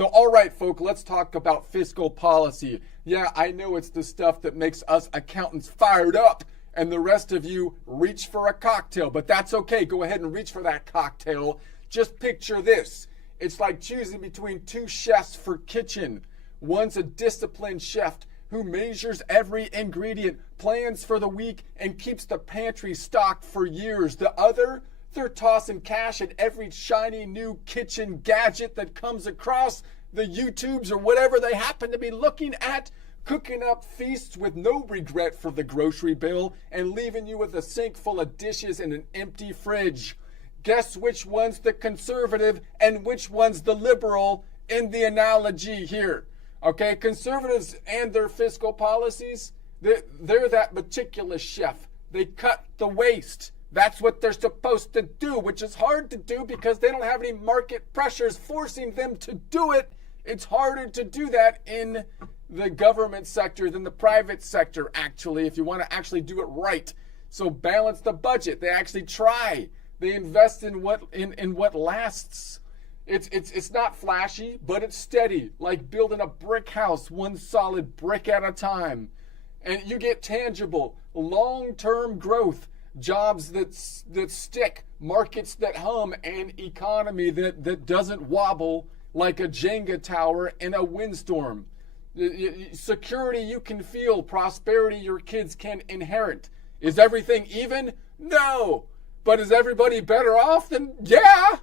So, all right, folk, let's talk about fiscal policy. Yeah, I know it's the stuff that makes us accountants fired up and the rest of you reach for a cocktail, but that's okay. Go ahead and reach for that cocktail. Just picture this. It's like choosing between two chefs for kitchen. One's a disciplined chef who measures every ingredient, plans for the week, and keeps the pantry stocked for years. The other, they're tossing cash at every shiny new kitchen gadget that comes across the YouTubes or whatever they happen to be looking at, cooking up feasts with no regret for the grocery bill and leaving you with a sink full of dishes and an empty fridge. Guess which one's the conservative and which one's the liberal in the analogy here? Okay, conservatives and their fiscal policies, they're that meticulous chef. They cut the waste. That's what they're supposed to do, which is hard to do because they don't have any market pressures forcing them to do it. It's harder to do that in the government sector than the private sector, actually, if you want to actually do it right. So balance the budget. They actually try. They invest in what lasts. It's not flashy, but it's steady, like building a brick house, one solid brick at a time. And you get tangible, long-term growth. Jobs that stick, markets that hum, and economy that doesn't wobble like a Jenga tower in a windstorm. Security you can feel, prosperity your kids can inherit. Is everything even? No. But is everybody better off? Then yeah,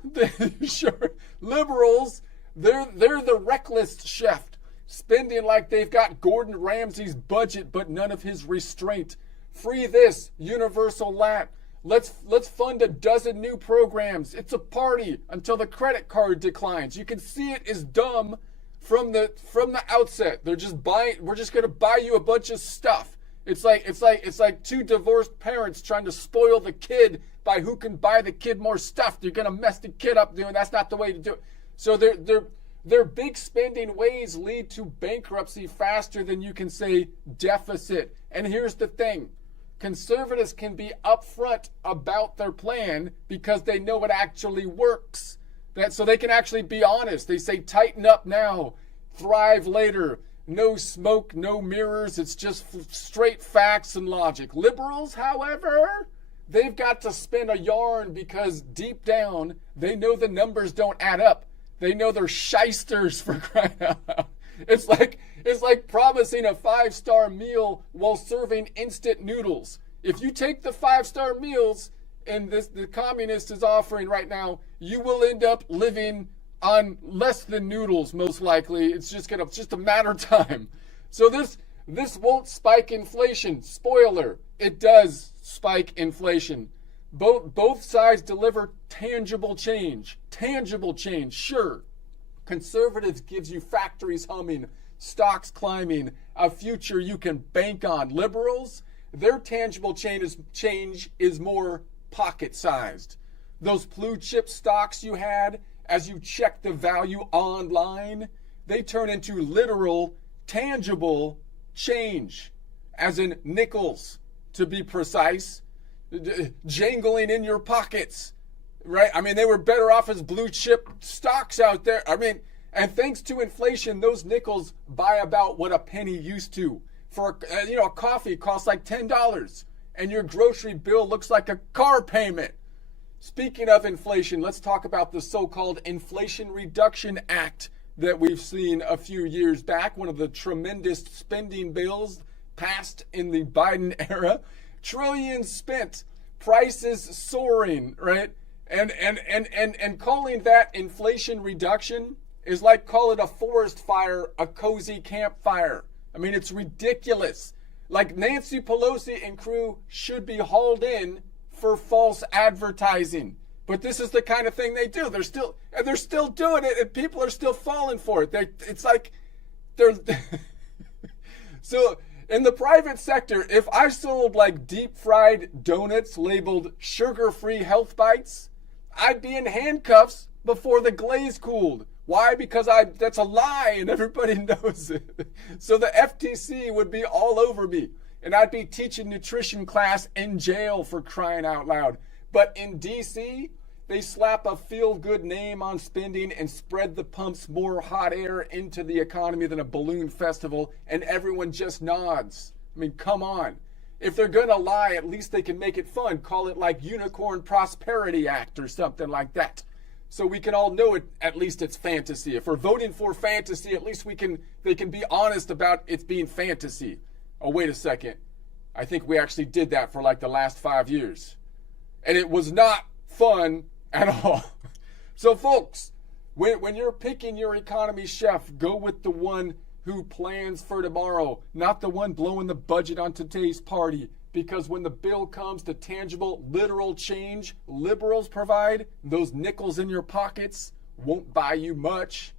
sure. Liberals, they're the reckless chef, spending like they've got Gordon Ramsay's budget but none of his restraint. Free this, universal that. Let's fund a dozen new programs. It's a party until the credit card declines. You can see it is dumb from the outset. They're just buying. We're just gonna buy you a bunch of stuff. It's like two divorced parents trying to spoil the kid by who can buy the kid more stuff. They're gonna mess the kid up, doing that's not the way to do it. So their big spending ways lead to bankruptcy faster than you can say deficit. And here's the thing. Conservatives can be upfront about their plan because they know it actually works. So they can actually be honest. They say tighten up now, thrive later. No smoke, no mirrors. It's just straight facts and logic. Liberals, however, they've got to spin a yarn because deep down they know the numbers don't add up. They know they're shysters, for crying out loud. It's like promising a 5-star meal while serving instant noodles. If you take the 5-star meals and the communist is offering right now, you will end up living on less than noodles, most likely. It's just a matter of time. So this won't spike inflation. Spoiler, it does spike inflation. Both sides deliver tangible change. Tangible change, sure. Conservatives gives you factories humming, stocks climbing, a future you can bank on. Liberals, their tangible change is more pocket-sized. Those blue chip stocks you had, as you check the value online, they turn into literal, tangible change, as in nickels, to be precise, jangling in your pockets. Right? I mean, they were better off as blue chip stocks out there. I mean, and thanks to inflation, those nickels buy about what a penny used to. For a coffee costs like $10, and your grocery bill looks like a car payment. Speaking of inflation, let's talk about the so-called Inflation Reduction Act that we've seen a few years back. One of the tremendous spending bills passed in the Biden era. Trillions spent, prices soaring, right? And calling that inflation reduction is like calling a forest fire a cozy campfire. I mean, it's ridiculous. Like Nancy Pelosi and crew should be hauled in for false advertising. But this is the kind of thing they do. They're still doing it, and people are still falling for it. It's like they're so in the private sector, if I sold like deep fried donuts labeled sugar-free health bites, I'd be in handcuffs before the glaze cooled. Why? Because that's a lie and everybody knows it. So the FTC would be all over me and I'd be teaching nutrition class in jail, for crying out loud. But in DC, They slap a feel-good name on spending and spread the pumps more hot air into the economy than a balloon festival, and everyone just nods. I mean, come on. If they're going to lie, at least they can make it fun. Call it like Unicorn Prosperity Act or something like that. So we can all know it, at least it's fantasy. If we're voting for fantasy, at least they can be honest about it being fantasy. Oh, wait a second. I think we actually did that for like the last 5 years. And it was not fun at all. So folks, when you're picking your economy chef, go with the one who plans for tomorrow, not the one blowing the budget on today's party. Because when the bill comes to tangible, literal change liberals provide, those nickels in your pockets won't buy you much.